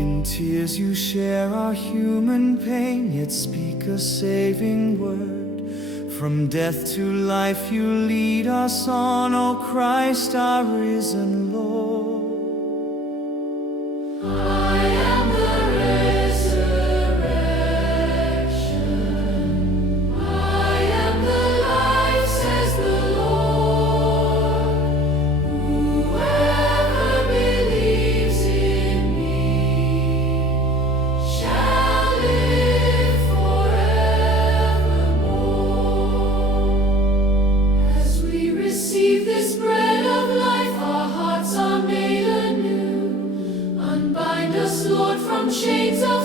In tears you share our human pain, yet speak a saving word. From death to life you lead us on, O Christ, our risen Lord. I am the resurrection. I am the life, says the Lord. Whoever believes in me shall live forevermore. As we receive this bread of life, our hearts are made anew. Unbind us, Lord, from chains of